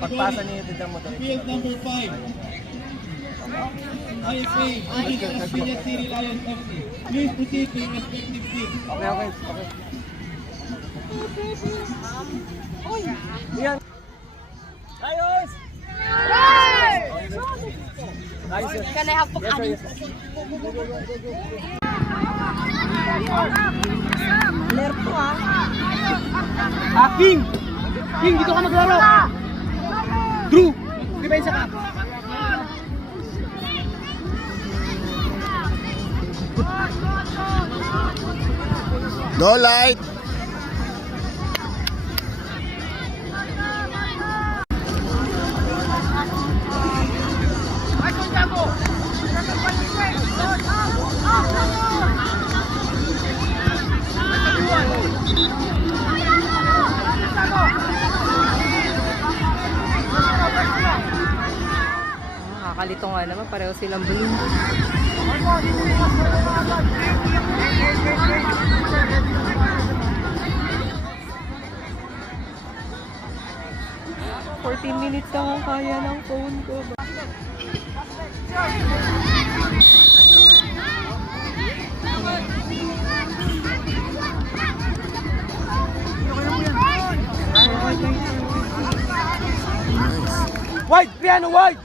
Pagpasa niyo din ang motor. Field number 5. IFA, Las City Lions FC. Please proceed to your respective seats. Okay. Yan. Ayos! Nice. Can I have Yes, sir. Clear po King! King, dito ka maglaro! Drew! Di ba isa ka? No light. Nakakalito nga naman, pareho silang blue. Minutes lang ang kaya ng phone ko. Wide! Piano, wide!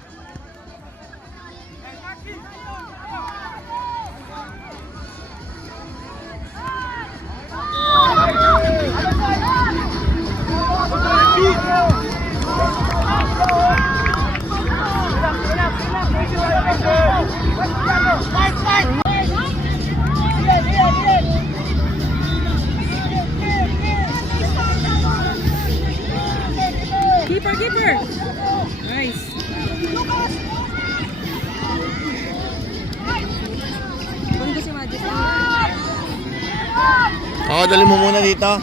Keeper! Nice! Banggo si Magic. Dali mo muna dito.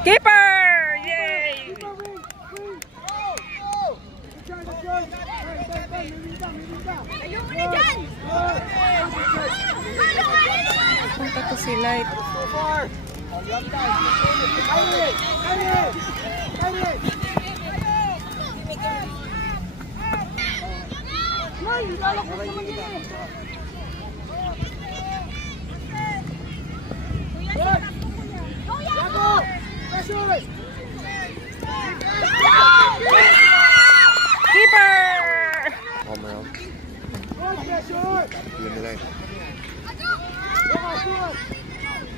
Keeper! Yay! Punta to si Light. Keeper! Home round. Yun nila eh.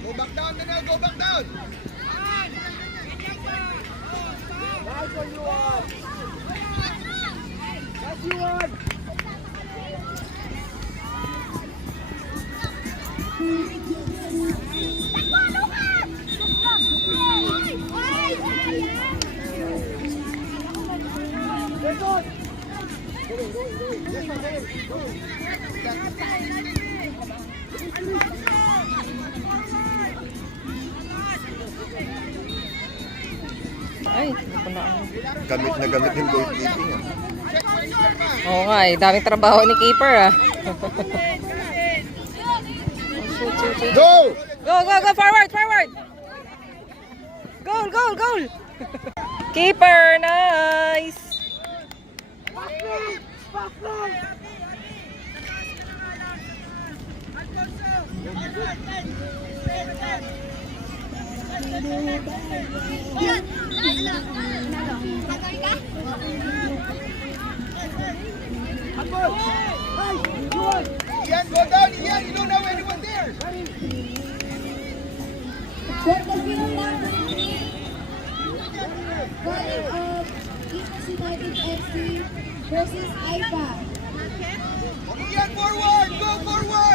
Go back down, Manel. Go back down. Nice one, you are. That's you on. Ay, napunaan. Gamit na gamit yung goalkeeping. Oo nga eh, daming trabaho ni keeper ah. Go! Go, go, go, forward, forward! Goal, goal, goal! Keeper, nice! Ian, go down, Ian. You don't have anyone there. What the film number 3? Calling of East United FC versus IPA. Ian, forward. Go forward.